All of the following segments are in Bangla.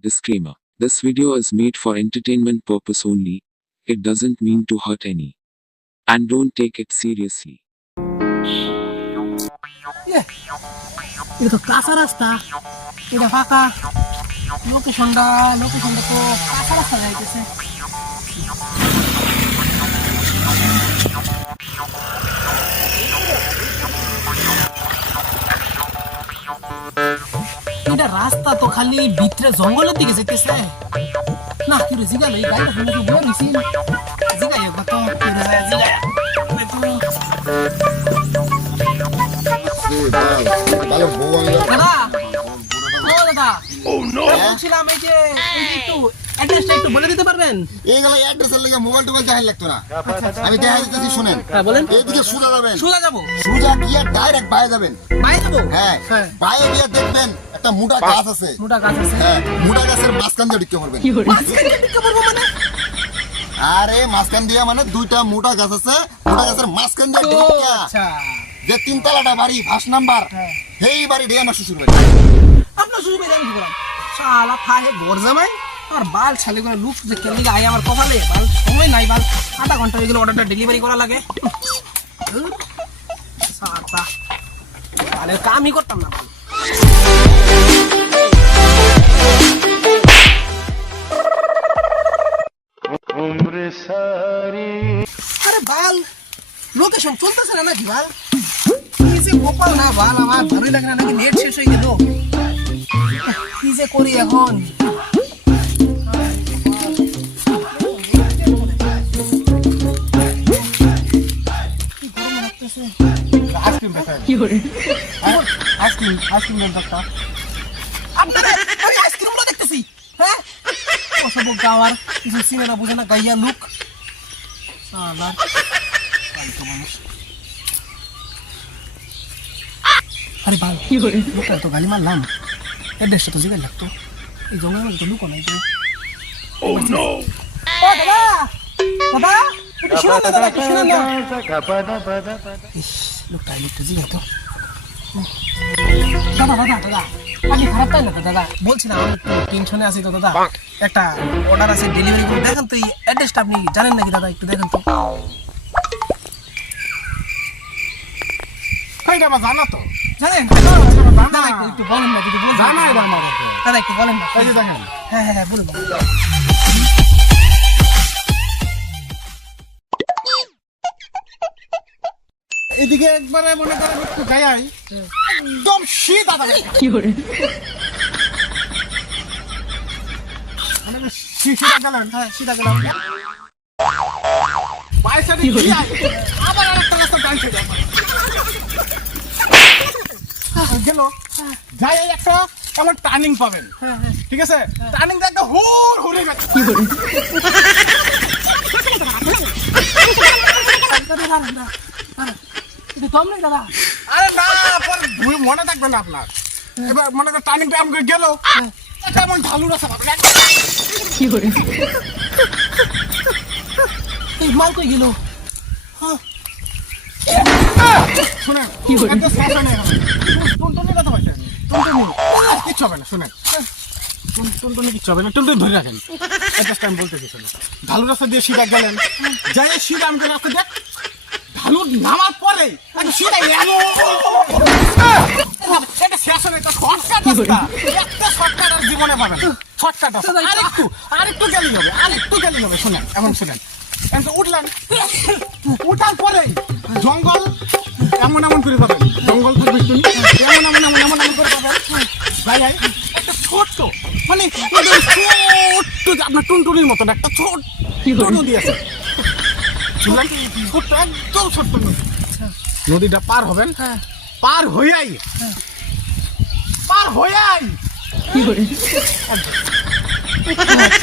Disclaimer This video is made for entertainment purpose only. It doesn't mean to hurt any. And don't take it seriously. এটা তো কাঁচা রাস্তা এটা ফাঁকা লোকেশনটা লোকেশনটা তো কাঁচা রাস্তা যাইতেছে এটা রাস্তা তো খালি ভিতরে জঙ্গলের দিকে যেতেছে না কি রে শুনে তো বলে দিছি জিগাই একবার তো কি যায় জিগাই ভালো বউ দাদা ও দাদা বলছিলাম এই যে এই যে একটু অ্যাড্রেসটা একটু বলে দিতে পারবেন? এইগুলো অ্যাড্রেসের লেগে মোবাইল টোবাইল লাগতো না। আমি দেখা দিতেছি শুনেন। হ্যাঁ বলেন। এইদিকে সোজা যাবেন। সোজা যাব। সোজা গিয়ে ডাইরেক্ট বাইরে যাবেন। বাইরে যাব? হ্যাঁ হ্যাঁ। বাইরে গিয়ে দেখবেন। একটা মোটা গাছ আছে। মোটা গাছ আছে। হ্যাঁ মোটা গাছের মাঝখান দিয়ে ঢুকে পড়বেন। মাঝখানে ঢুকে পড়ব মানে? আরে মাঝখান দিয়ে মানে দুইটা মোটা গাছ আছে মোটা গাছের মাঝখান দিয়ে ঢুকে। আচ্ছা। যে তিনতলাটা বাড়ি ফার্স্ট নাম্বার হ্যাঁ। সেই বাড়ি দিয়ে আমার শ্বশুর বাড়ি। আপনার শুরু করে আমি কি করলাম শালা ফাহে ঘর জামাই আর বাল ছালে করে লুক যে কেন আয় আমার কপালে। বাল সময় নাই বাল আধা ঘণ্টা এগুলো অর্ডারটা ডেলিভারি করা লাগে। তাহলে কামই করতাম না বাল। আরে বাল লোকেশন চলতেছে না নাকি বাল? কি যে কপাল না বাল, আমার ভালোই নাকি নেট শেষ হয়ে গেল? কি যে করি এখন? আইসক্রিম দেখায় আইসক্রিম আইসক্রিম দেন আপনারা আমি আইসক্রিমগুলো দেখতেছি। হ্যাঁ? অসব গাওয়ার কিছু চিনে না বুঝে না গাইয়া লুক। আরে বাল কি করে লোকটা তো গালি মারলাম। অ্যাড্রেসটা তো জিগাই লাগতো। এই জঙ্গলের মধ্যে তো লুকো নাই তো। ও দাদা! দাদা! শুনুন দাদা শুনুন না ইস। লোকটা লোকটা জিগাই তো দাদা দাদা দাদা আপনি খারাপ তাই না দাদা? বলছি না আমি একটু টেনশনে আছি তো দাদা। একটা অর্ডার আছে ডেলিভারি করে। দেখেন তো এই অ্যাড্রেসটা আপনি জানেন নাকি দাদা? একটু দেখেন তো। এটা আমার জানা তো। জানেন? দাদা একটু একটু বলেন না যদি বলেন। জানা এটা আমার দাদা একটু বলেন না। হ্যাঁ হ্যাঁ হ্যাঁ বলুন। এদিকে একবারে মনে করেন একটু গায়াই একদম শীত আদা মানে গেলেন হ্যাঁ গেলাম বাইশে আবার আরেকটা রাস্তা টাইম গেল যাই একটা আমার টার্নিং পাবেন হ্যাঁ হ্যাঁ ঠিক আছে টার্নিং একটা হুর হুরে গেছে দাদা দাদা একটু দম নেই দাদা। আরে না পরে ভুল মনে থাকবে না আপনার। এবার মনে করেন গেল। ঢালু রাস্তা পাবেন একদম এই মাল কই গেল? শুনেন একটা শ্বাস নেই এখন। টুনটুনি কথা বলছেন? টুনটুনি? কিচ্ছু হবে না টুনটুনি কিচ্ছু হবে না টুনটুনি ধরে রাখেন। একটা টাইম শুনুন। ঢালু রাস্তা দিয়ে সিধা গেলেন। যাই সিধা আমাকে রাস্তা দেখ নামার পরে এমন শেষ হবে একটা শর্টকাট একটা শর্টকাট আর জীবনে শর্টকাট রাস্তা আরেকটু হবে আরেকটু গেলেই হবে শুনেন এমন শুনেন। এখন তো উঠলেন। উঠার পরে জঙ্গল এমন এমন করে পাবেন। জঙ্গল শুনি এমন এমন এমন এমন এমন করে পাবেন। ভাই ভাই একটা ছোট্ট মানে ছোট্ট আপনার টুনটুনির মতন একটা ছোট্ট নদী আছে। শুনলেন? ছোট্ট একদম ছোট্ট নদী। নদীটা পার হবেন? হ্যাঁ। পার হইয়াই। পার হইয়াই।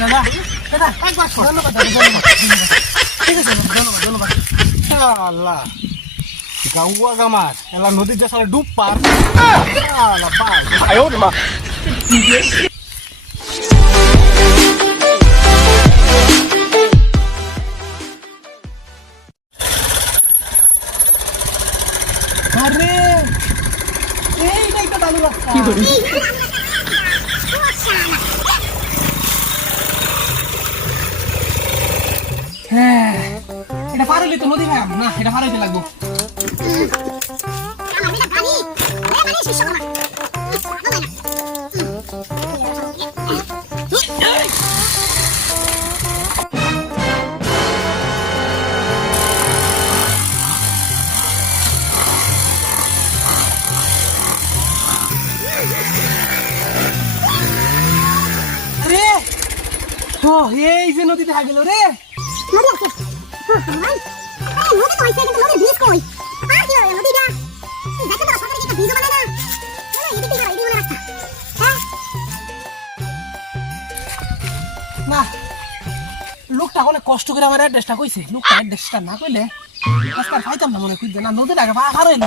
দাদা দাদা একবার ধন্যবাদ ধন্যবাদ ধন্যবাদ। ঠিক আছে ধন্যবাদ ধন্যবাদ আল্লাহ। গাউয়া গামার। এলা নদীর যে সারা ডুব পার। আল্লাহ বাস আরে! তো ভালো কি করি? হ্যাঁ এটা পার হইলে তো নদী না এটা পার হইতে লাগবো। ও এই যে রে। নদী আছে। নদী তো হইছে কিন্তু নদীর বীজ কই? আর কি হবে নদীটা? দেখেন না সরকার কি বীজ বানায় না। এদিকে যাও এদিকে রাস্তা হ্যাঁ। লোকটা অনেক কষ্ট করে আমার অ্যাড্রেসটা কইছে। লোকটা অ্যাড্রেসটা না কইলে আর পাইতাম না মনে খুঁজতে না নদীর আগে পা হারাইলো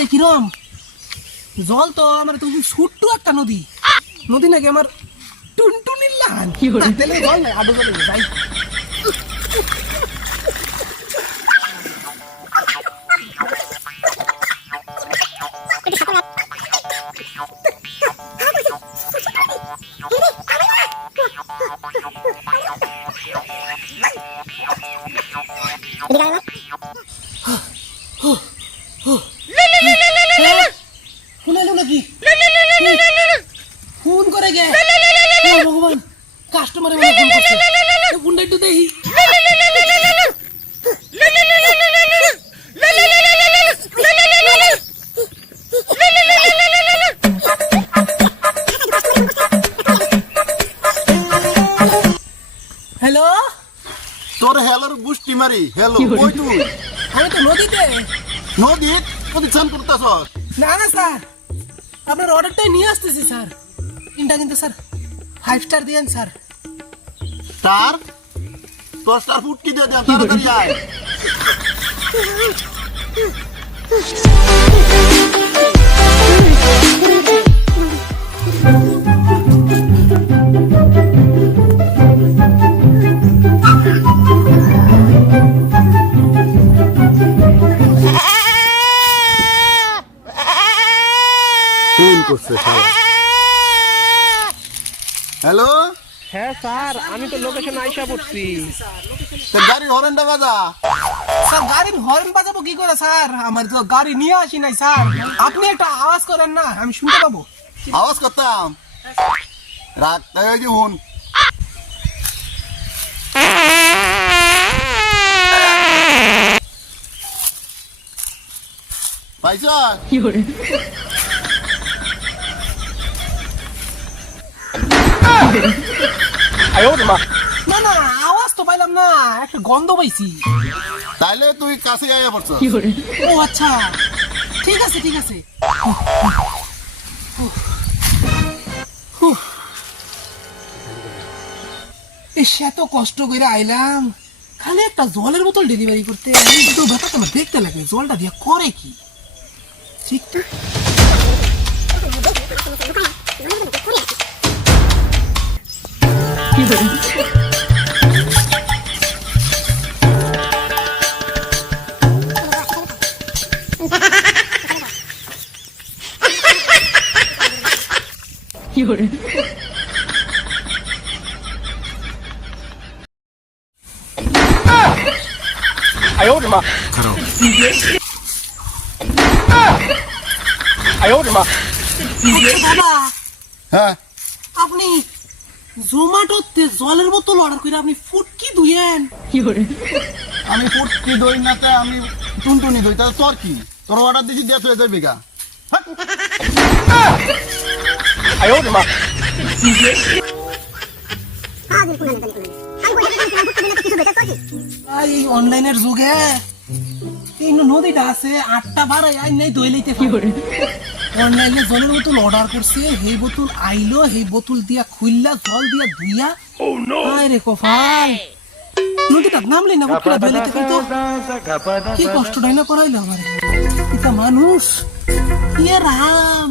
দেখি রম জল তো আমার তো ছোট্ট একটা নদী। নদী নাকি আমার টুনটুনির লান? কি হলো তেলে জল নাই আডু জলে যাই। এদিকে মারি হেলো কই তুই আমি তো নদীতে। নদীত নদী চান করতেছ না না স্যার। আপনার অর্ডারটাই নিয়ে আসতেছি স্যার। তিনটা কিন্তু স্যার ফাইভ স্টার দিয়েন স্যার। তার তোর স্টার ফুট কি দিয়ে দেন? তাড়াতাড়ি আয়। ফোন স্যার আমি তো লোকেশন আইসা পড়ছি। গাড়ির হরেনটা বাজা। স্যার গাড়ির হর্ন বাজাবো কি করে স্যার? আমার তো গাড়ি নিয়ে আসি নাই স্যার। আপনি একটা আওয়াজ করেন না আমি শুনতে পাবো। আওয়াজ করতাম। রাখ তাই ওই যে হুন। পাইছ না না আওয়াজ তো পাইলাম না একটা গন্ধ পাইছি। তাইলে তুই কাছে আইয়া পড়ছ। ও আচ্ছা ঠিক আছে ঠিক আছে। এস এত কষ্ট করে আইলাম। খালি একটা জলের বোতল ডেলিভারি করতে। তো ব্যাপারটা দেখতে লাগে জলটা দিয়ে করে কি? ঠিক তো? 有人。哈哈哈哈哈。有人。哎呦我的妈！你别吸！哎呦我的妈！你别吸吧！哎。阿布尼。জোম্যাটোতে জলের বোতল অর্ডার করে আপনি ফুটকি ধুয়েন আমি ফুটকি দই নাতে আমি টুনটুনি দই তাহলে তোর কি? তোর অর্ডার দিছি না বেটা করছি আই, এই অনলাইনের যুগে এই নদীটা আছে আটটা বারে আই নাই দই লইতে পারে অনলাইনে জলের বোতল অর্ডার করছে। সেই বোতল আইলো সেই বোতল দিয়া খুললা জল দিয়া ধুইয়া। আয় রে কপাল! নদীটা নামলে না বুটটা দই লইতে পারতো কি কষ্টটাই না করাইলো আমার। এটা মানুষ। ইয়ে রাম।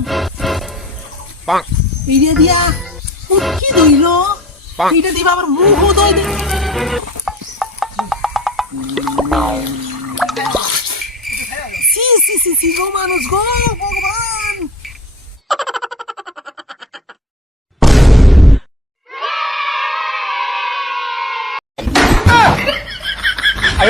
এইটা দিয়া কি দইলো এইটা দিবা আবার মুখ দই sí, sí, sí, go, manos, go, go, man. ¡Ay,